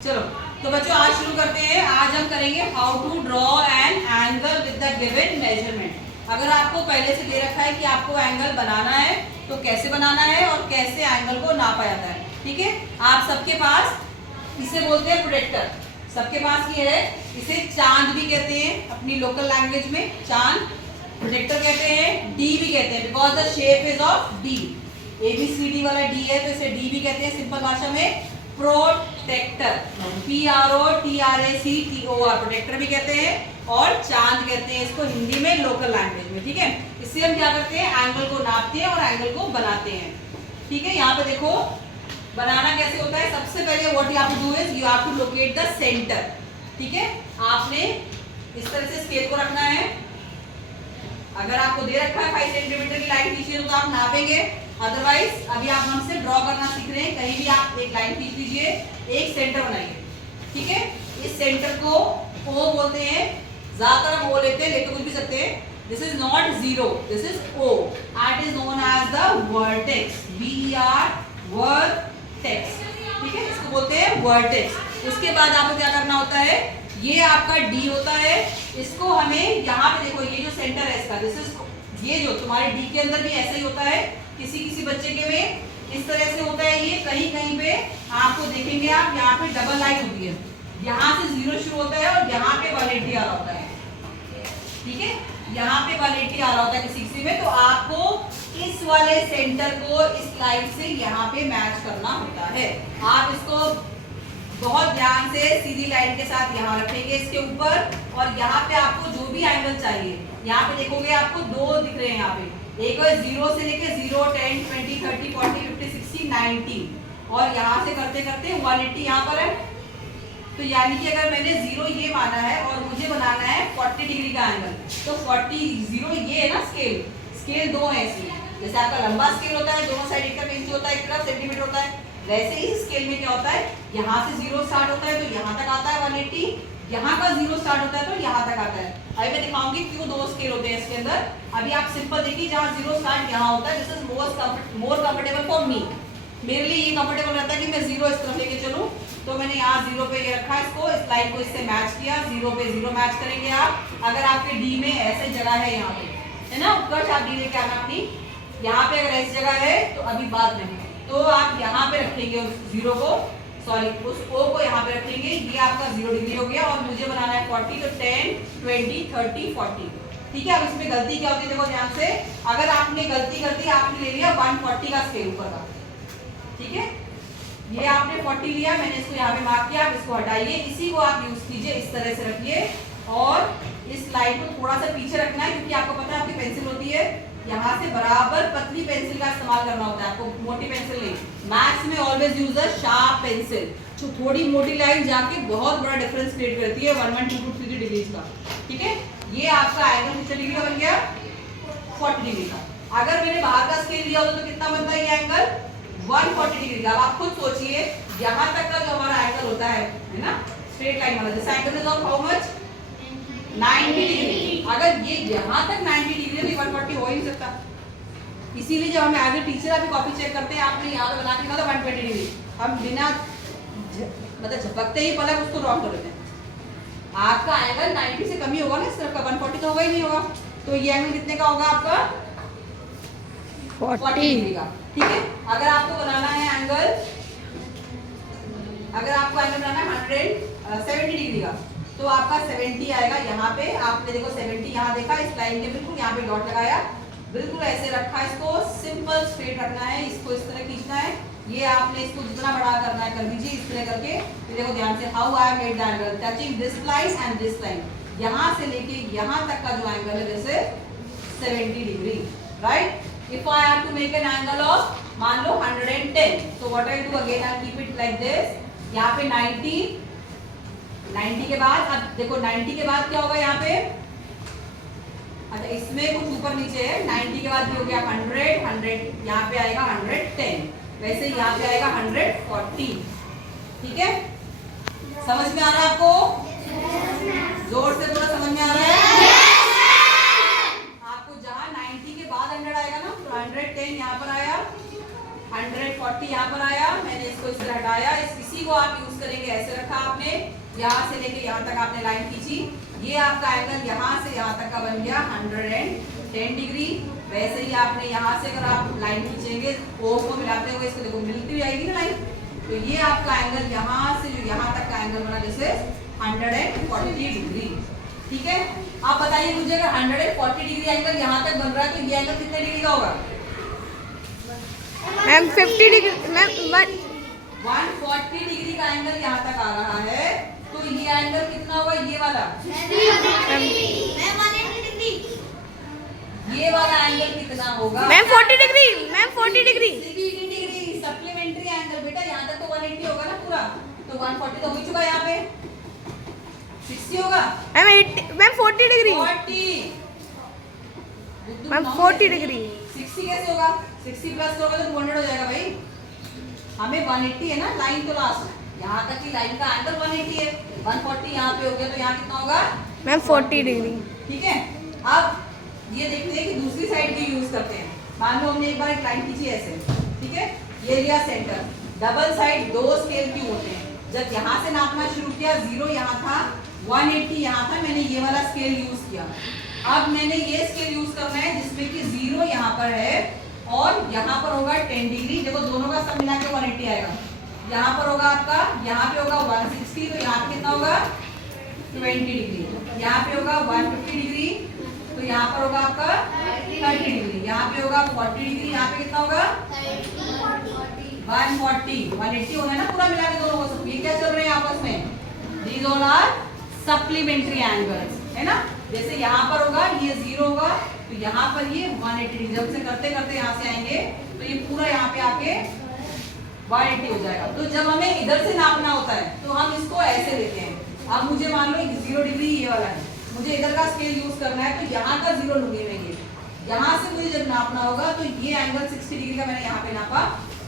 चलो तो बच्चों आज शुरू करते हैं। आज हम करेंगे how to draw an angle with the given measurement. अगर आपको पहले से दे रखा है कि आपको एंगल बनाना है तो कैसे बनाना है और कैसे एंगल को नापा जाता है, ठीक है। आप सबके पास इसे बोलते हैं प्रोजेक्टर, सबके पास ये है। इसे चांद भी कहते हैं अपनी लोकल लैंग्वेज में, चांद प्रोजेक्टर कहते हैं, डी भी कहते हैं because the shape is of D. ABCD वाला डी है तो इसे डी भी कहते हैं सिंपल भाषा में। प्रोटेक्टर PROTRACTOR प्रोटेक्टर भी कहते हैं और चांद कहते हैं इसको हिंदी में लोकल लैंग्वेज में, ठीक है। इससे हम क्या करते हैं, एंगल को नापते हैं और एंगल को बनाते हैं, ठीक है। यहाँ पे देखो बनाना कैसे होता है। सबसे पहले what you have to do is you have to locate the centre, ठीक है। आपने इस तरह से स्केल को रखना है। अगर आपको दे रखा है 5 सेंटीमीटर की लाइन खींचिए तो आप नापेंगे, अदरवाइज अभी आप हमसे ड्रॉ करना सीख रहे हैं। कहीं भी आप एक लाइन खींच लीजिए, एक सेंटर बनाइए, ठीक है। इस सेंटर को O बोलते हैं, ज्यादातर हम O लेते हैं, ले तो कुछ भी सकते हैं। This is not zero, this is O and is known as the vertex, VER vertex, ठीक है। इसको बोलते हैं वर्टेक्स। उसके बाद आपको क्या करना होता है, ये आपका D होता है, इसको हमें यहाँ पे देखो ये जो सेंटर है इसका, दिस इज ये जो तुम्हारे D के अंदर भी ऐसा ही होता है, किसी किसी बच्चे के में इस तरह से होता है। ये कहीं कहीं पे आपको देखेंगे आप यहाँ पे डबल लाइन होती है, यहाँ से 0 शुरू होता है और यहाँ पे 180 आ रहा होता है, ठीक है। यहाँ पे 180 आ रहा होता है किसी किसी में, तो आपको इस वाले सेंटर को इस लाइन से यहाँ पे मैच करना होता है। आप इसको बहुत ध्यान से सीधी लाइन के साथ यहाँ रखेंगे इसके ऊपर, और यहाँ पे आपको जो भी एंगल चाहिए, यहाँ पे देखोगे आपको 2 दिख रहे हैं यहाँ पे, एक 0 से लेके 0, 10, 20, 30, 40, 50, 60, 90 और यहाँ से करते करते 180 यहाँ पर है। तो यानी कि अगर मैंने 0 ये माना है और मुझे बनाना है 40 डिग्री का एंगल, तो 40 0 ये है ना स्केल, स्केल 2 है इसमें। जैसे आपका लंबा स्केल होता है, दोनों साइड एक तरफ इंच होता है, एक तरफ सेंटीमीटर होता है, वैसे ही स्केल में क्या होता है, यहाँ से 0 स्टार्ट होता है तो यहाँ तक आता है 180, यहाँ का 0 स्टार्ट होता है तो यहाँ तक आता है। अभी मैं दिखाऊंगी क्यों 2 स्केल होते हैं इसके अंदर। अभी आप सिंपल देखिए, जहाँ 0 स्टार्ट यहाँ होता है, this is more comfortable for me. मेरे लिए ये कंफर्टेबल रहता है कि मैं 0 इस तरफ लेके चलूं, तो मैंने यहाँ 0 पे ये रखा, इसको इस लाइन को इससे मैच किया, 0 पे 0 मैच करेंगे आप। अगर आपके डी में ऐसे जगह है यहाँ पे, है ना, उत्कर्ष आप डी लेके आना अपनी, यहाँ पे अगर ऐसी जगह है तो अभी बाद में, तो आप यहाँ पे रखेंगे उस 0 को, सॉरी उस O को यहाँ पे रखेंगे। ये आपका 0 डिग्री हो गया और मुझे बनाना है 40, तो 10, 20, 30, 40, ठीक है। अब इसमें गलती क्या होती है देखो ध्यान से, अगर आपने गलती कर दी, आपने ले लिया 140 का स्केल ऊपर का, ठीक है। ये आपने 40 लिया, मैंने इसको यहाँ पे मार्क किया, आप इसको हटाइए, इसी को आप यूज कीजिए, इस तरह से रखिए और इस लाइन को थोड़ा सा पीछे रखना है, क्योंकि आपको पता है आपकी पेंसिल होती है, यहाँ से बराबर पतली पेंसिल का इस्तेमाल करना होता है आपको, मोटी पेंसिल नहीं। मैथ्स में always use a sharp pencil, जो थोड़ी मोटी लाइन जाके बहुत बड़ा डिफरेंस क्रिएट करती है 1, 1, 2, 2, 3 डिग्री का, ठीक है। ये आपका एंगल कितने डिग्री का बन गया, 40 डिग्री का। अगर मैंने बाहर का स्केल लिया होता तो कितना बनता है ये एंगल, 140 डिग्री का। अब आप खुद सोचिए, यहाँ तक का जो हमारा एंगल होता है ना, स्ट्रेट लाइन वाला, this angle is of how much, 90 degree. अगर ये यहाँ तक 90 डिग्री है तो 140 हो ही नहीं सकता। इसीलिए जब हम एज ए टीचर अभी कॉपी चेक करते हैं, आपने यहाँ पे बना के लिखा था 120 डिग्री, हम बिना मतलब झपकते ही पलक उसको रॉन्ग कर देते हैं। आपका एंगल 90 से कम ही होगा ना, इस तरफ का 140 तो होगा ही नहीं होगा। तो ये एंगल कितने का होगा आपका, 40 डिग्री का, ठीक है। अगर आपको बनाना है एंगल, अगर आपको एंगल बनाना है 170 डिग्री का, तो आपका 70 आएगा यहाँ पे। आपने देखो 70 यहाँ देखा, इस लाइन के बिल्कुल यहाँ पे डॉट लगाया, बिल्कुल ऐसे रखा, इसको सिंपल स्ट्रेट रखना है, इसको इस तरह खींचना है। ये आपने इसको जितना बड़ा करना है कर लीजिए इस तरह करके। तो देखो ध्यान से, how I made the angle touching this line and this line, यहाँ से लेके यहाँ तक का जो एंगल है जैसे 70 degree, right. If I have to make an angle of मान लो 110, so what I do again I keep it like this, यहाँ पे 90 के बाद, अब देखो 90 के बाद क्या होगा यहाँ पे, अच्छा इसमें कुछ ऊपर नीचे है, 90 के बाद भी हो गया 100, यहाँ पे आएगा 110, वैसे यहाँ पे आएगा 140, ठीक है। समझ में आ रहा है आपको, जोर से पूरा समझ में आ रहा है आपको। जहाँ 90 के बाद 100 आएगा ना, तो 110 यहाँ पर आया, 140 यहाँ पर आया, मैंने इसको इस तरह हटाया, इसी को आप यूज करेंगे, ऐसे रखा आपने, यहाँ से लेके यहाँ तक आपने लाइन खींची, ये आपका एंगल यहाँ से यहाँ तक का बन गया 110 डिग्री। वैसे ही आपने यहाँ से अगर आप लाइन खींचेंगे O को मिलाते हुए, इसको देखो मिलती हुई आएगी ना लाइन, तो ये आपका एंगल यहाँ से जो यहाँ तक का एंगल बना जैसे 140 डिग्री। ठीक है, आप बताइए मुझे, अगर 140 डिग्री एंगल यहाँ तक बन रहा है तो ये एंगल कितने डिग्री का होगा? मैम 50 डिग्री, मैम 140 डिग्री का एंगल यहाँ तक आ रहा है, तो ये एंगल कितना होगा? ये वाला, ये वाला एंगल कितना होगा? Ma'am 40 degree, ma'am 40 degree. Supplementary angle बेटा, यहाँ तक तो 180 होगा ना पूरा, तो 140 तो हो चुका, यहाँ पे 60 होगा। Ma'am 40 degree, 40 ma'am 40 degree. 60 कैसे होगा? 60 प्लस होगा तो 200 हो जाएगा भाई। हमें 180 है ना लाइन, तो लास्ट यहाँ तक की लाइन का एंगल 180 है, 140 यहाँ पे हो गया, तो यहाँ कितना होगा? Ma'am 40 degree. ठीक है, अब ये देखते हैं कि दूसरी साइड भी यूज करते हैं। मान लो हमने एक बार एक लाइन खींची ऐसे, ठीक है, ये लिया सेंटर, डबल साइड 2 स्केल क्यों होते हैं? जब यहाँ से नापना शुरू किया, 0 यहाँ था, 180 यहाँ था, मैंने ये वाला स्केल यूज किया। अब मैंने ये स्केल यूज करना है जिसमें कि 0 यहाँ पर है और यहाँ पर होगा 10 डिग्री। देखो दोनों का सब मिला के 180 आएगा। यहाँ पर होगा आपका, यहाँ पे होगा 160, तो यहाँ पे कितना होगा? 20 डिग्री। यहाँ पे होगा 150 डिग्री, तो यहाँ पर होगा आपका 30 डिग्री। यहाँ पे होगा 40 डिग्री, यहाँ पे कितना होगा? 140, 180 होना है ना पूरा मिला के दोनों को। ये क्या चल रहे हैं आपस में? These all are supplementary angles, है ना। जैसे यहाँ पर होगा ये 0 होगा, तो यहाँ पर ये 180 डिग्री। जब से करते करते यहाँ से आएंगे तो ये पूरा यहाँ पे आके 180 हो जाएगा। तो जब हमें इधर से नापना होता है तो हम इसको ऐसे लेते हैं। अब मुझे मान लो 0 डिग्री ये वाला है, मुझे इधर का स्केल यूज करना है, तो यहाँ का 0 लूंगी मैं। ये यहाँ से मुझे जब नापना होगा तो ये एंगल 60 डिग्री का मैंने यहाँ पे नापा।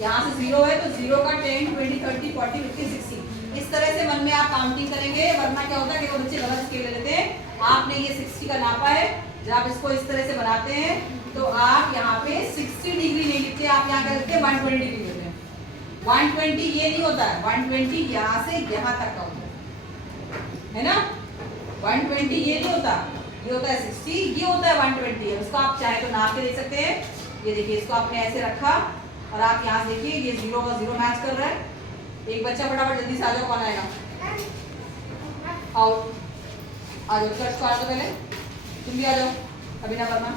यहाँ से 0 है तो 0 का 10, 20, 30, 40, 50, 60 इस तरह से मन में आप काउंटिंग करेंगे। वरना क्या होता है कि वो बच्चे गलत स्केल ले लेते हैं। आपने ये 60 का नापा है, जब आप इसको इस तरह से बनाते हैं तो आप यहाँ पे 60 डिग्री नहीं लिखते, आप यहाँ क्या लिखते हैं? 120 डिग्री लिखते हैं। 120 ये नहीं होता है, 120 यहाँ से यहाँ तक का होता है ना। 120 ये नहीं होता, ये होता है 60, ये होता है 120। उसको आप चाहे तो नाप के देख सकते हैं। ये देखिए, इसको आपने ऐसे रखा और आप यहाँ देखिए ये 0 और 0 मैच कर रहा है। एक बच्चा फटाफट जल्दी से आ जाओ, कौन आएगा? आओ आ जाओ, चर्च को आ जाओ, पहले तुम भी आ जाओ, अभी ना करना।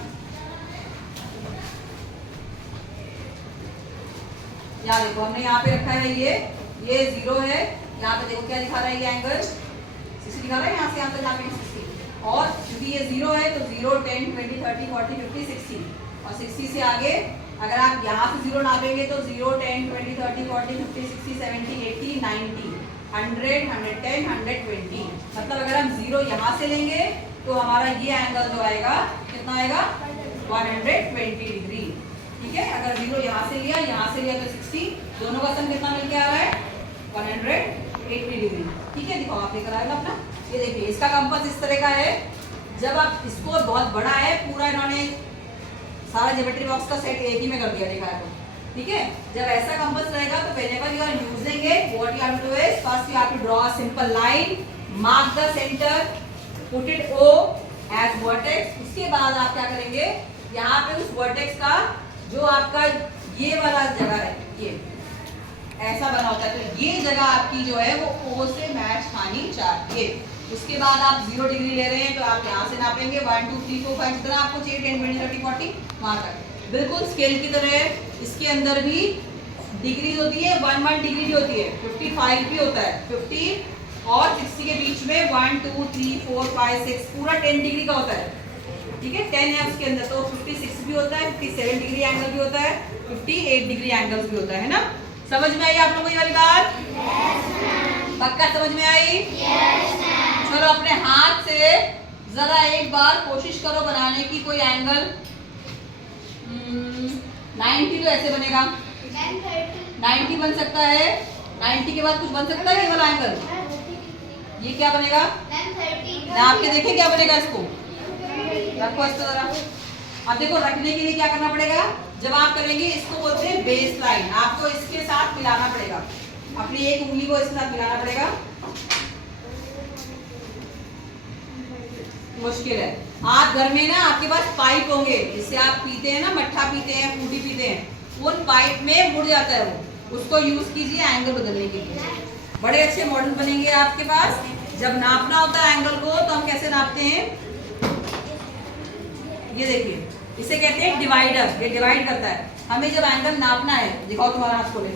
यहाँ देखो हमने यहाँ पे रखा है ये 0 है। यहाँ पे देखो क्या दिखा रहा है, ये एंगल 60 दिखा रहा है। यहाँ से यहाँ तक नापेंगे 60, और क्योंकि ये 0 है तो 0, 10, 20, 30, 40, 50, 60 और 60 से आगे अगर आप यहाँ से 0 नापेंगे तो 0, 10, 20, 30, 40, 50, 60, 70, 80, 90, 100, 110, 120। मतलब अगर हम 0 यहाँ से लेंगे तो हमारा ये एंगल जो आएगा कितना आएगा? 120 डिग्री। ठीक है, अगर 0 यहाँ से लिया तो 60, दोनों का सम कितना मिलके आ रहा है? 180 डिग्री। ठीक है, दिखाओ आप लेकर आएगा अपना। ये देखिए इसका कंपास इस तरह का है। जब आप इसको बहुत बड़ा है, पूरा इन्होंने सारा ज्योमेट्री बॉक्स का सेट एक ही में कर दिया, देखा है तो। ठीक है, जब ऐसा कंपास रहेगा तो whenever you are using it, what you have to do is first you have to draw a simple line, mark the center, put it O as vertex। उसके बाद आप क्या करेंगे, यहाँ पे उस वर्टेक्स का जो आपका ये वाला जगह है, ये ऐसा बना होता है, तो ये जगह आपकी जो है वो O से मैच खानी चाहिए। उसके बाद आप 0 डिग्री ले रहे हैं तो आप यहाँ से नापेंगे 1, 2, 3, 4, 5 जितना आपको चाहिए, 10, 20, 30, 40 वहाँ तक। बिल्कुल स्केल की तरह है। इसके अंदर भी डिग्री होती है, 1 डिग्री भी होती है, 55 भी होता है, 50 और 60 के बीच में 1, 2, 3, 4, 5, 6 पूरा 10 डिग्री का होता है। ठीक है, 10 है उसके अंदर, तो 56 भी होता है, 57 डिग्री एंगल भी होता है, 58 डिग्री एंगल भी होता है ना। समझ में आई आप लोगों को ये वाली बात? पक्का समझ में आई? चलो अपने हाथ से जरा एक बार कोशिश करो बनाने की कोई एंगल। 90 तो ऐसे बनेगा, 90 बन सकता है। 90 के बाद कुछ बन सकता है ये वाला एंगल? ये क्या बनेगा? नाप के देखें क्या बनेगा। इसको रखो इसको जरा। अब देखो रखने के लिए क्या करना पड़ेगा, जब आप करेंगे इसको बोलते हैं बेस लाइन। आपको इसके साथ मिलाना पड़ेगा। अपनी एक उंगली को इसके साथ मिलाना पड़ेगा, मुश्किल है। आप घर में ना आपके पास पाइप होंगे, जिससे आप पीते हैं ना, मट्ठा पीते हैं, फ्रूटी पीते हैं, उन पाइप में मुड़ जाता है वो, उसको यूज कीजिए एंगल बदलने के लिए। बड़े अच्छे मॉडल बनेंगे आपके पास। जब नापना होता है एंगल को तो हम कैसे नापते हैं, ये देखिए, इसे कहते हैं डिवाइडर, ये डिवाइड करता है। हमें जब एंगल नापना है, दिखाओ तुम्हारा हाथ खोले,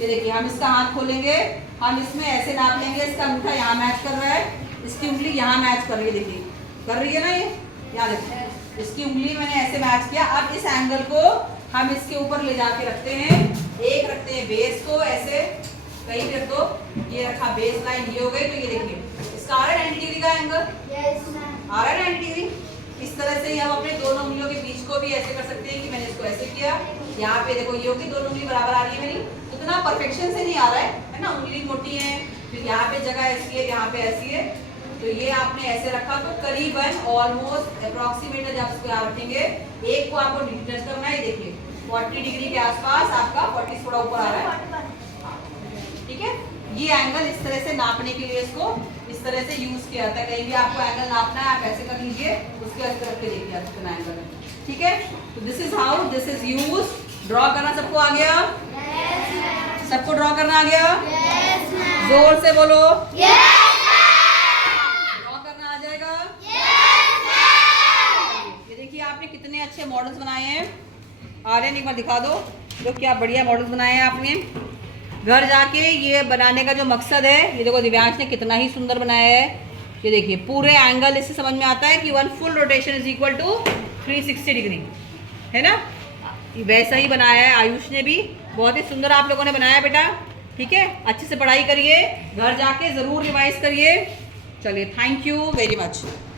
ये देखिए, हम इसका हाथ खोलेंगे, हम इसमें ऐसे नाप लेंगे, इसका अंगूठा यहाँ मैच कर रहा है, इसकी उंगली यहाँ मैच कर रही है, देखिए कर रही है ना, ये यहाँ देखो, इसकी उंगली मैंने ऐसे मैच किया। अब इस एंगल को हम इसके ऊपर ले जाके रखते हैं, एक रखते हैं बेस को ऐसे, कहीं भी रख दो, ये रखा बेस लाइन, ये हो गई। तो ये देखिए इसका आ रहा है 90 डिग्री का एंगल, आ रहा है 90 डिग्री। इस तरह से ही हम अपने दोनों उंगलियों के बीच को भी ऐसे कर सकते हैं कि मैंने इसको ऐसे किया, यहाँ पे देखो ये होगी, दोनों उंगली बराबर आ रही है मेरी। उतना परफेक्शन से नहीं आ रहा है ना, उंगली मोटी है, फिर यहाँ पे जगह ऐसी है, यहाँ पे ऐसी है, तो ये आपने ऐसे रखा तो करीबन ऑलमोस्ट अप्रॉक्सीमेट जब इसको यहाँ रखेंगे, एक को आपको टच करना है, देखिए 40 डिग्री के आसपास आपका, 40 थोड़ा ऊपर आ रहा है, ठीक है। ये एंगल इस तरह से नापने के लिए इसको इस तरह से यूज किया जाता है। कहीं भी आपको एंगल नापना है, आप ऐसे कर लीजिए, उसके बाद रख के देखिए आप कितना एंगल है, ठीक है। तो this is how this is use. Draw करना सबको आ गया? सबको ड्रॉ करना आ गया? जोर से बोलो, ड्रॉ करना आ जाएगा? ये देखिए आपने कितने अच्छे मॉडल्स बनाए हैं। आर्यन एक बार दिखा दो, जो क्या बढ़िया मॉडल्स बनाए हैं आपने। घर जाके ये बनाने का जो मकसद है, ये देखो दिव्यांश ने कितना ही सुंदर बनाया है। ये देखिए पूरे एंगल इससे समझ में आता है कि 1 full rotation is equal to 360 degree, है ना। वैसा ही बनाया है आयुष ने भी, बहुत ही सुंदर आप लोगों ने बनाया बेटा, ठीक है। अच्छे से पढ़ाई करिए, घर जाके ज़रूर रिवाइज करिए। चलिए, थैंक यू वेरी मच।